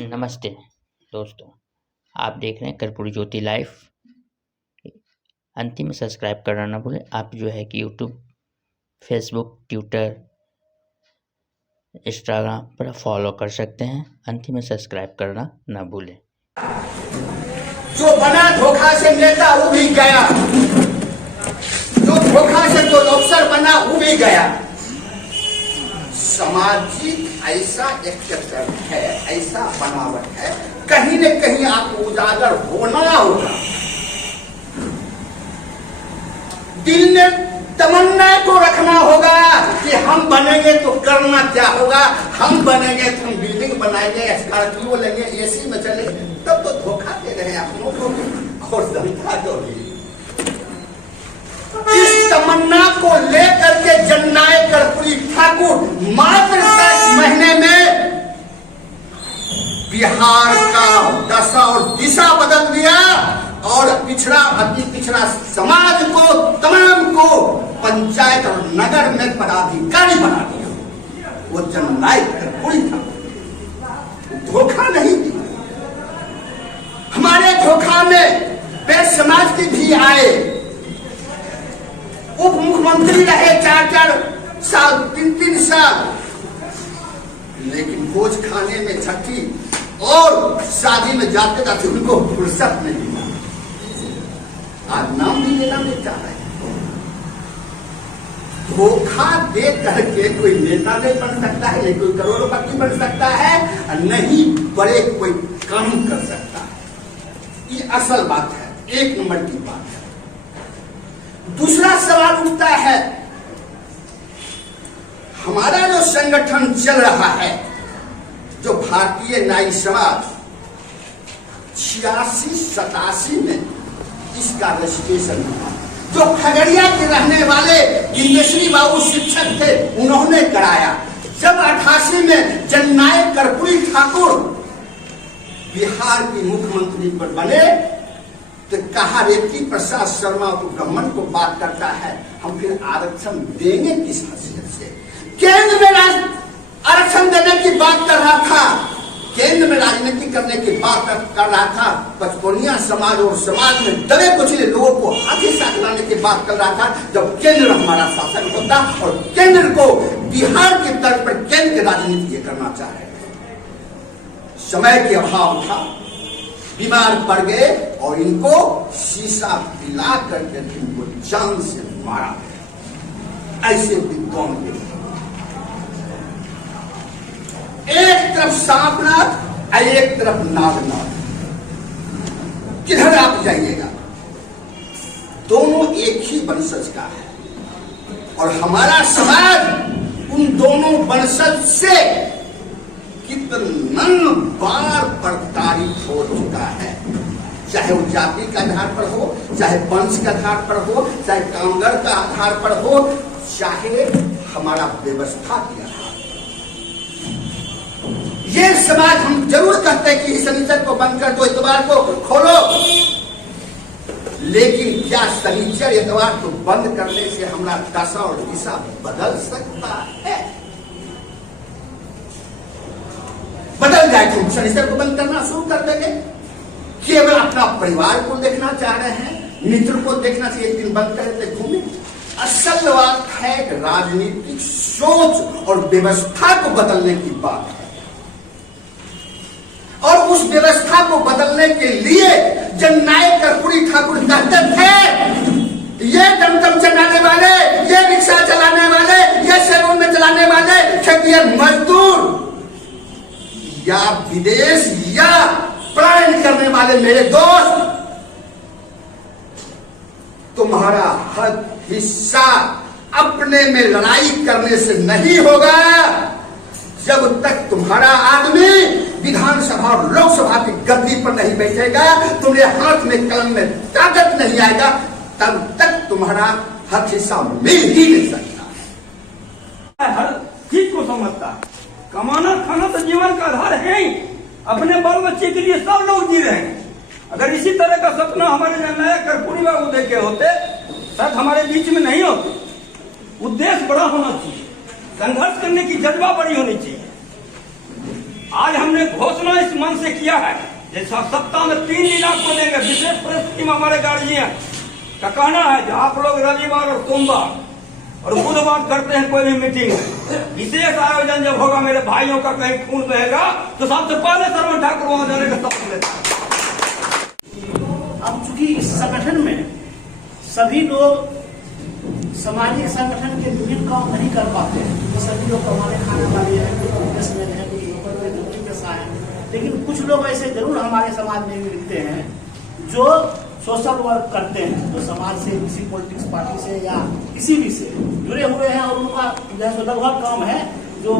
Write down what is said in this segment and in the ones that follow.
नमस्ते दोस्तों, आप देख रहे हैं कर्पूरी ज्योति लाइव। अंतिम में सब्सक्राइब करना ना भूलें। आप जो है कि यूट्यूब, फेसबुक, ट्विटर, इंस्टाग्राम पर फॉलो कर सकते हैं। अंतिम में सब्सक्राइब करना ना भूलें। जो बना धोखा से नेता वो भी गया, जो धोखा से तो अफसर बना वो भी गया। सामाजिक ऐसा एक है, ऐसा बनावट है, कहीं न कहीं आपको उजागर होना होगा। दिल में तमन्ना को रखना होगा कि हम बनेंगे तो करना क्या होगा, हम बनेंगे तो हम बिल्डिंग बनाएंगे, स्कॉर्पियो लेंगे, एसी में चलेंगे। तब तो धोखा दे रहे हैं अपनों को भी और जनता को भी। इस तमन्ना को लेकर के जननायक कर्पूरी ठाकुर मात्र 10 महीने में बिहार का दशा और दिशा बदल दिया और पिछड़ा अति पिछड़ा समाज को, तमाम को पंचायत और नगर में पदाधिकारी बना दिया। वो जननायक कर्पूरी ठाकुर धोखा नहीं दिया। हमारे धोखा में वैश्य समाज की भी आए, उप मुख्यमंत्री रहे 4-4 साल, 3-3 साल, लेकिन भोज खाने में छठी और शादी में जाते जाते उनको फुर्सत नहीं मिला। आज नाम भी लेना नहीं चाह रहे। धोखा दे करके कोई नेता नहीं बन सकता है, नहीं कोई करोड़पति बन सकता है, नहीं बड़े कोई काम कर सकता है। ये असल बात है, 1 नंबर की बात है। दूसरा सवाल उठता है, हमारा जो संगठन चल रहा है, जो भारतीय न्याय समाज 86-87 में इसका रजिस्ट्रेशन हुआ। जो खगड़िया के रहने वाले इंद्रश्री बाबू शिक्षक थे, उन्होंने कराया। जब 88 में जननायक कर्पूरी ठाकुर बिहार के मुख्यमंत्री पर बने तो कहा रेवती प्रसाद शर्मा तो ब्राह्मण को बात करता है, हम फिर आरक्षण देंगे किस हैसियत से? केंद्र में आरक्षण देने की बात कर रहा था, केंद्र में राजनीति करने की बात कर रहा था, पचपनिया समाज और समाज में दबे कुचले लोगों को हाथी साथ लाने की बात कर रहा था। जब केंद्र हमारा शासन होता और केंद्र को बिहार की तर्ज पर केंद्र की राजनीति ये करना चाह रहे थे। समय के अभाव था, बीमार पड़ गए और इनको शीशा पिला करके इनको जान से मारा। ऐसे विद्वान के एक तरफ सांपनाथ और एक तरफ नागनाथ, किधर आप जाइएगा? दोनों एक ही वंशज का है और हमारा समाज उन दोनों वंशज से कितना बार प्रताड़ित हो चुका है। चाहे वो जाति के आधार पर हो, चाहे वंश के आधार पर हो, चाहे कामगार का आधार पर हो, चाहे हमारा व्यवस्था के आधार। ये समाज हम जरूर कहते हैं कि शनिचर को बंद कर दो, इतवार को खोलो, लेकिन क्या शनिचर इतवार को बंद करने से हमारा दशा और दिशा बदल सकता है? बदल जाए तो शनिचर को बंद करना शुरू कर देंगे। केवल अपना परिवार को देखना चाह रहे हैं, मित्र को देखना चाहिए, एक दिन बंद करते घूमे। असल बात है राजनीतिक सोच और व्यवस्था को बदलने की बात है और उस व्यवस्था को बदलने के लिए जननायक कर्पूरी ठाकुर कहते थे, ये टमटम चलाने वाले, ये रिक्शा चलाने वाले, ये सैलून में चलाने वाले खेतिहर मजदूर या विदेश या पलायन करने वाले मेरे दोस्त, तुम्हारा हर हिस्सा अपने में लड़ाई करने से नहीं होगा। जब तक तुम्हारा आदमी विधानसभा और लोकसभा की गद्दी पर नहीं बैठेगा, तुम्हारे हाथ में कलम में ताकत नहीं आएगा, तब तक तुम्हारा हक हिस्सा मिल ही नहीं सकता। हर चीज को समझता है। कमाना खाना तो जीवन का आधार है ही। अपने बाल बच्चे के लिए सब लोग जी रहे हैं। अगर इसी तरह का सपना हमारे जननायक कर्पूरी बाबू देखे होते, शायद हमारे बीच में नहीं होते। उद्देश्य बड़ा होना चाहिए, संघर्ष करने की जज्बा बड़ी होनी चाहिए। आज हमने घोषणा इस मंच से किया है। जैसा सप्ताह में 3 दिन आपको देंगे। विशेष परिस्थिति में हमारे गार्जियन का कहना है कि आप लोग रविवार और सोमवार और बुधवार करते हैं कोई भी मीटिंग, विशेष आयोजन जब होगा मेरे भाइयों का कहीं खून बहेगा तो सबसे पहले सरवन ठाकुर वहां जाने का शपथ लेता है। अब चूंकि इस संगठन में सभी लोग सामाजिक संगठन के विभिन्न काम नहीं कर पाते हैं, तो सभी लोग कमाने खाने वाले हैं, कोई बिजनेसमैन है, कोई नौकर है, नौकरी पेशा है, लेकिन कुछ लोग ऐसे जरूर हमारे समाज में मिलते हैं जो सोशल वर्क करते हैं, जो समाज से किसी पॉलिटिक्स पार्टी से या किसी भी से जुड़े हुए हैं, और उनका जैसे लगभग काम है जो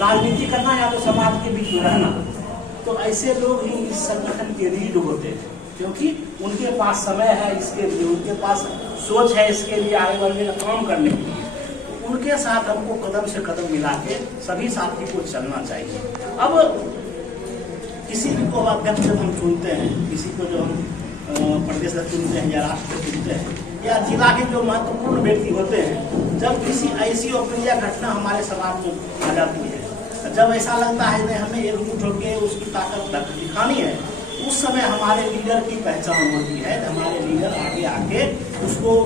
राजनीति करना या तो समाज के बीच में रहना। तो ऐसे लोग ही इस संगठन के रीढ़ होते हैं, क्योंकि उनके पास समय है इसके लिए, उनके पास सोच है इसके लिए आगे बढ़ने का काम करने के लिए। तो उनके साथ हमको कदम से कदम मिला के सभी साथी को चलना चाहिए। अब किसी को अध्यक्ष जब हम चुनते हैं, किसी को जो हम प्रदेश चुनते हैं या राष्ट्र चुनते हैं या जिला के जो महत्वपूर्ण व्यक्ति होते हैं, जब किसी ऐसी अप्रिय घटना हमारे समाज में आ जाती है, जब ऐसा लगता है कि हमें एकजुट होकर उसकी ताकत दिखानी है, उस समय हमारे लीडर की पहचान होती है। हमारे लीडर आगे आके उसको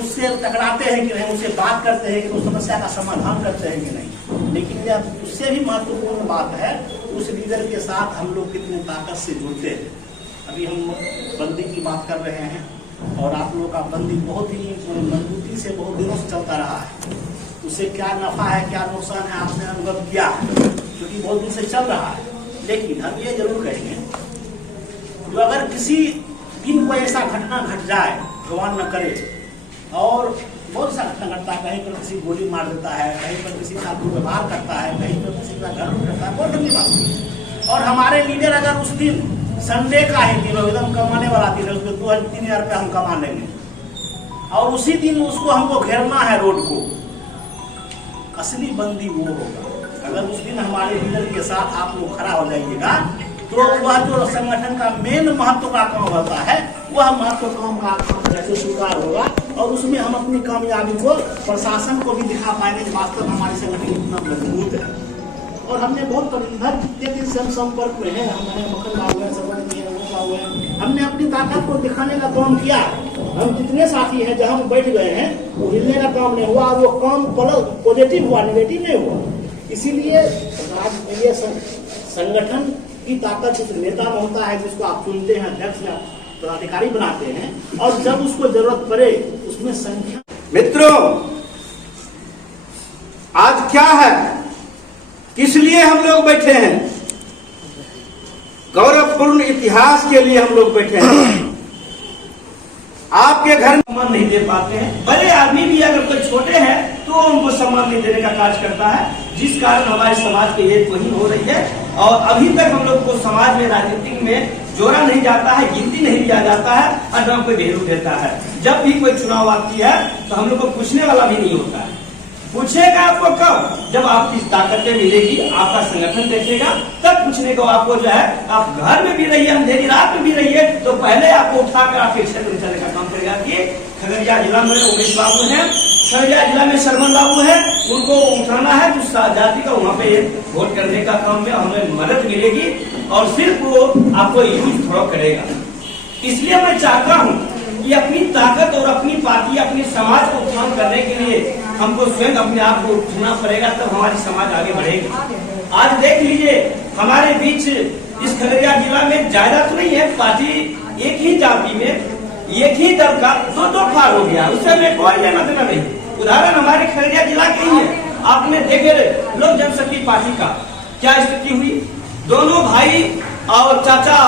उससे टकराते हैं कि नहीं, उससे बात करते हैं कि उस समस्या का समाधान करते हैं कि नहीं। लेकिन यह उससे भी महत्वपूर्ण बात है, उस लीडर के साथ हम लोग कितने ताकत से जुड़ते हैं। अभी हम बंदी की बात कर रहे हैं और आप लोगों का बंदी बहुत ही मजबूती से बहुत दिनों से चलता रहा है। उससे क्या नफा है क्या नुकसान है आपने अनुभव किया है, क्योंकि बहुत दिन से चल रहा है। लेकिन हम ये जरूर कहेंगे कि अगर किसी दिन कोई ऐसा घटना घट जाए, भगवान न करे, और बहुत सा घटना घटता है, कहीं पर किसी गोली मार देता है, कहीं पर किसी का दुर्व्यवहार करता है, कहीं पर किसी का घर करता है, बहुत गंदी बात। और हमारे लीडर अगर उस दिन संडे का ही दिन हो, एकदम कमाने वाला दिन है, उसमें 2-3 रुपया हम कमा लेंगे, और उसी दिन उसको हमको घेरना है रोड को, असली बंदी वो होगा। अगर उस दिन हमारे लीडर के साथ आप लोग खड़ा हो जाइएगा, तो वह जो संगठन का मेन महत्व का काम होता है, वह महत्व काम का जैसे स्वीकार होगा, और उसमें हम अपनी कामयाबी को प्रशासन को भी दिखा पाएंगे कि वास्तव में हमारे संगठन इतना मजबूत है। और हमने बहुत इधर जितने दिन से हम संपर्क में है, हमारे मक्खन बाबू है, सरवन जी है, बाबू है, हमने अपनी ताकत को दिखाने का काम किया। हम जितने साथी हैं जहाँ हम बैठ गए हैं, वो हिलने का काम नहीं हुआ, और वो काम पॉजिटिव हुआ, नेगेटिव नहीं हुआ। इसीलिए ये संगठन की ताकत उस नेता में होता है जिसको आप चुनते हैं, अध्यक्ष या पदाधिकारी बनाते हैं, और जब उसको जरूरत पड़े उसमें संख्या। मित्रों, आज क्या है, किस लिए हम लोग बैठे हैं? गौरवपूर्ण इतिहास के लिए हम लोग बैठे हैं। आपके घर में सम्मान नहीं दे पाते हैं, बड़े आदमी भी अगर कोई छोटे हैं तो उनको सम्मान नहीं देने का कार्य करता है, जिस कारण हमारे समाज की एक वही हो रही है। और अभी तक हम लोग को समाज में राजनीतिक में जोड़ा नहीं जाता है, गिनती नहीं लिया जाता है, और न कोई वैल्यू देता है। जब भी कोई चुनाव आती है तो हम लोग को पूछने वाला भी नहीं होता है। पूछेगा आपको कब? जब आपकी ताकतें मिलेगी, आपका संगठन देखेगा, तब पूछने को आपको जो है, आप घर में भी रहिए, अंधेरी रात में भी रहिए, तो पहले आपको उठाकर आपके क्षेत्र में चलने का काम करेगा। कि खगड़िया जिला में उमेश बाबू है, खगड़िया जिला में शर्मन बाबू है, उनको उठाना है, जो जाति का वहाँ पे वोट करने का काम में हमें मदद मिलेगी, और सिर्फ वो आपको यूज थोड़ा करेगा। इसलिए मैं चाहता हूँ कि अपनी ताकत और अपनी पार्टी, अपने समाज को उत्थान करने के लिए हमको स्वयं अपने आप को उठना पड़ेगा, तब हमारी समाज आगे बढ़ेगा। आज देख लीजिए, हमारे बीच इस खगड़िया जिला में ज्यादा तो नहीं है, पार्टी एक ही जाति में एक ही दल का दो फार हो गया, उससे हमें कोई लेना देना नहीं। उदाहरण हमारे खगड़िया जिला के ही है, आपने देखे लोक जनशक्ति पार्टी का क्या स्थिति हुई। दोनों भाई और चाचा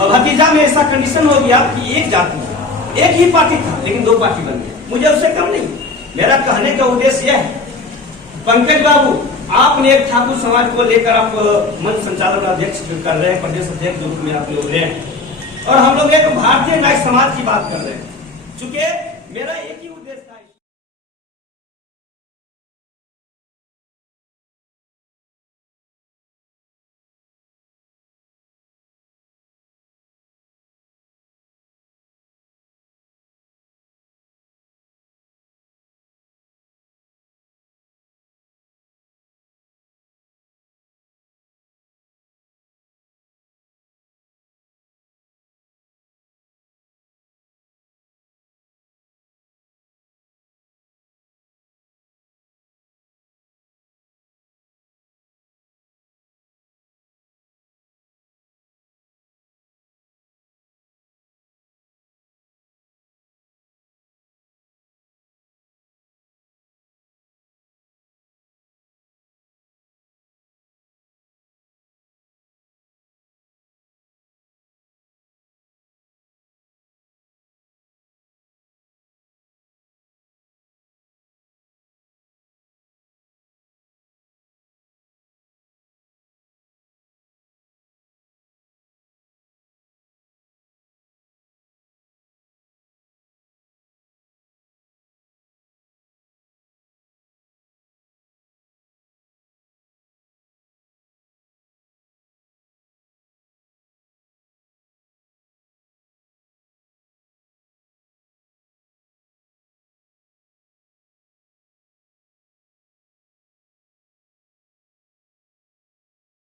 और भतीजा में ऐसा कंडीशन हो गया कि एक जाति, एक ही पार्टी था, लेकिन 2 पार्टी बन गई। मुझे उससे कम नहीं, मेरा कहने का उद्देश्य यह है, पंकज बाबू, आपने एक ठाकुर समाज को लेकर आप मंच संचालक अध्यक्ष कर रहे हैं, प्रदेश अध्यक्ष रूप में आप लोग रहे हैं, और हम लोग एक भारतीय नायक समाज की बात कर रहे हैं। चूंकि मेरा एक ही